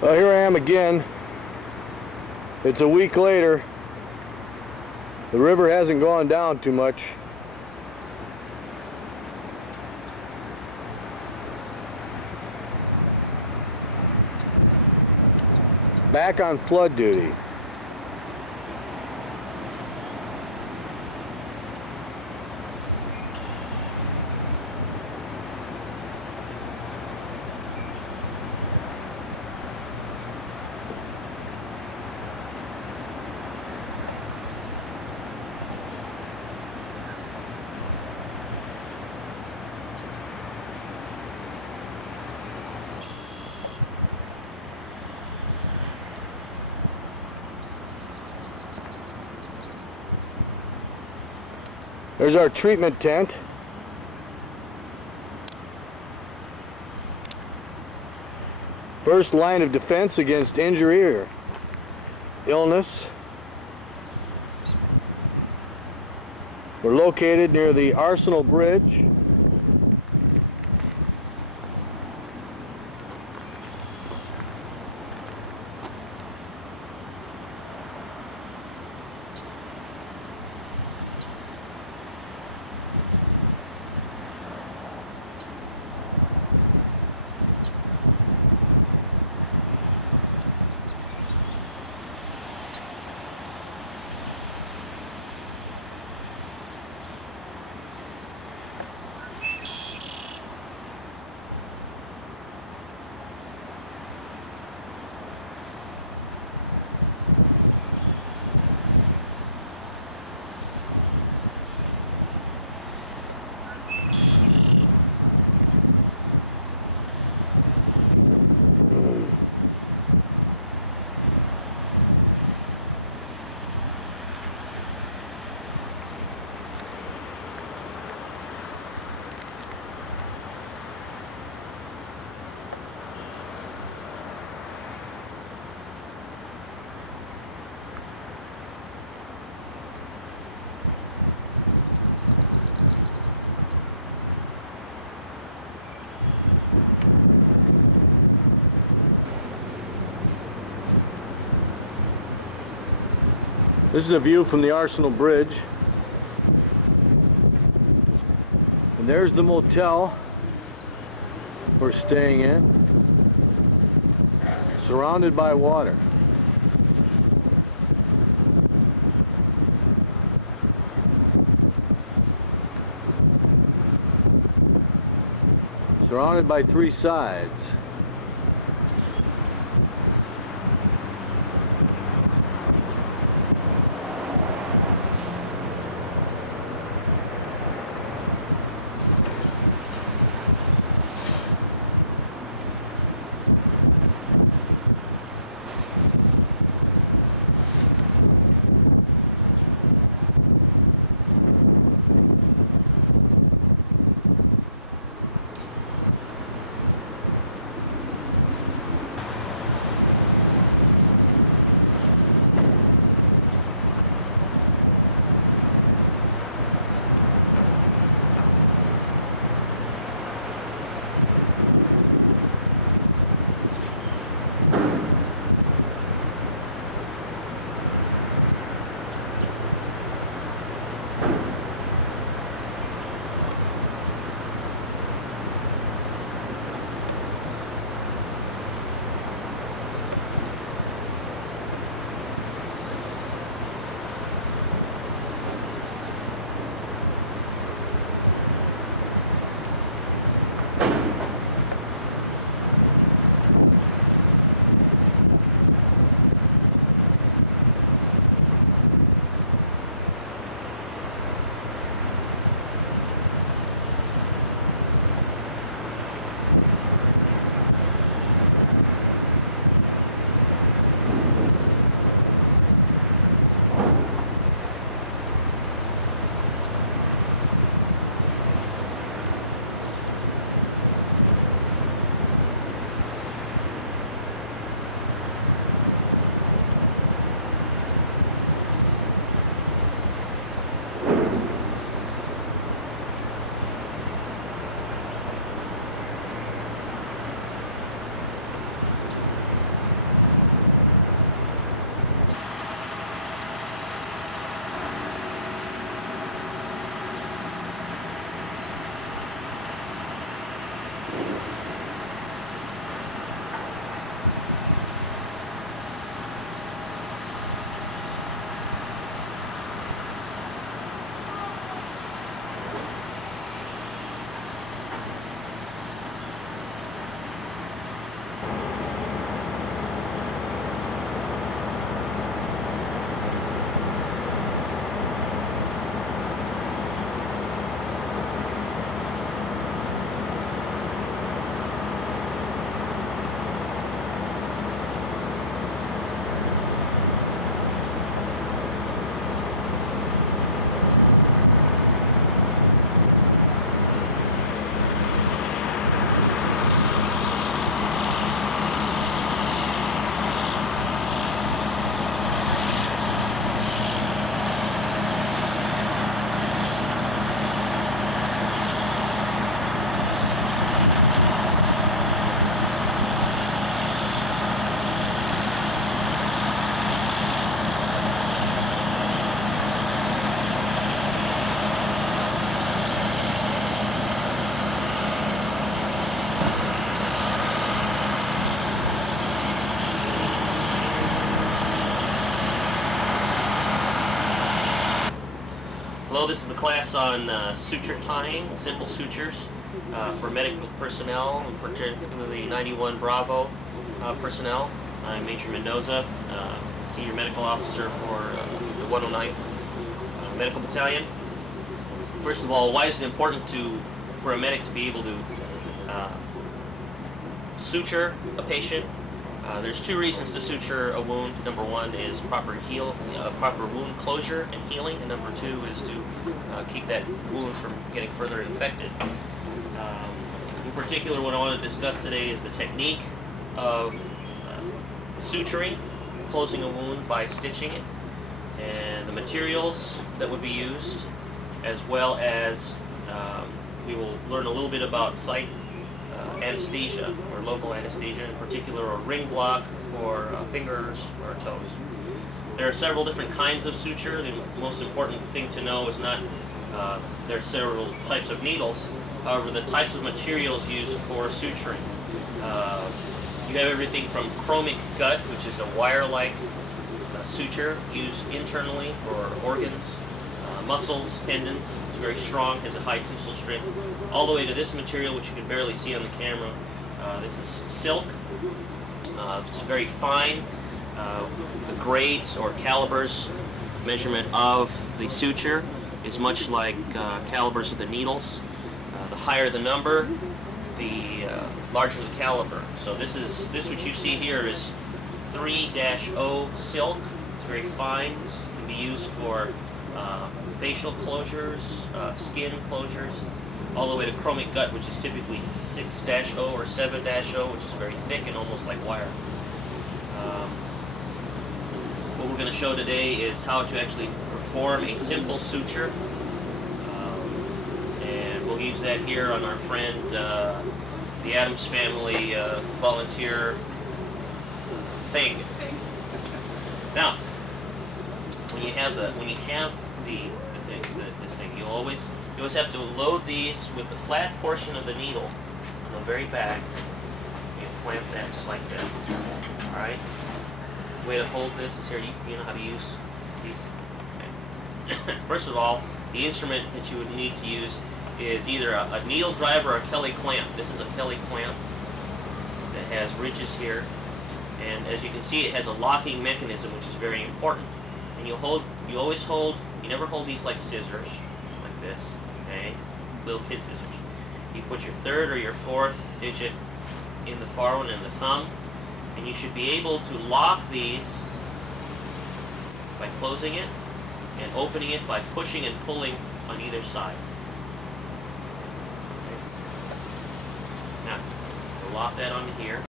Well, here I am again. It's a week later. The river hasn't gone down too much. Back on flood duty. There's our treatment tent. First line of defense against injury or illness. We're located near the Arsenal Bridge. This is a view from the Arsenal Bridge. And there's the motel we're staying in, surrounded by water. Surrounded by three sides. Hello, this is the class on suture tying, simple sutures for medical personnel, particularly 91 Bravo personnel. I'm Major Mendoza, Senior Medical Officer for the 109th Medical Battalion. First of all, why is it important for a medic to be able to suture a patient? There's two reasons to suture a wound. Number one is proper wound closure and healing, and number two is to keep that wound from getting further infected. In particular, what I want to discuss today is the technique of suturing, closing a wound by stitching it, and the materials that would be used, as well as we will learn a little bit about site anesthesia, or local anesthesia, in particular a ring block for fingers or toes. There are several different kinds of suture. The most important thing to know is not there are several types of needles. However, the types of materials used for suturing. You have everything from chromic gut, which is a wire-like suture used internally for organs, muscles, tendons. It's very strong, has a high tensile strength, all the way to this material, which you can barely see on the camera. This is silk. It's very fine. The grades or calibers measurement of the suture is much like calibers of the needles. The higher the number, the larger the caliber. So this what you see here is 3-0 silk. It's very fine. It can be used for facial closures, skin closures, all the way to chromic gut, which is typically 6-0 or 7-0, which is very thick and almost like wire. What we're going to show today is how to actually perform a simple suture, and we'll use that here on our friend, the Addams Family volunteer thing. Now, when you have this thing, you always have to load these with the flat portion of the needle on the very back. You clamp that just like this. All right. The way to hold this is here. You know how to use these. Okay. First of all, the instrument that you would need to use is either a needle driver or a Kelly clamp. This is a Kelly clamp that has ridges here, and as you can see, it has a locking mechanism, which is very important. And you never hold these like scissors, like this, okay? Little kid scissors. You put your third or your fourth digit in the far one and the thumb, and you should be able to lock these by closing it and opening it by pushing and pulling on either side. Okay. Now, we'll lock that onto here.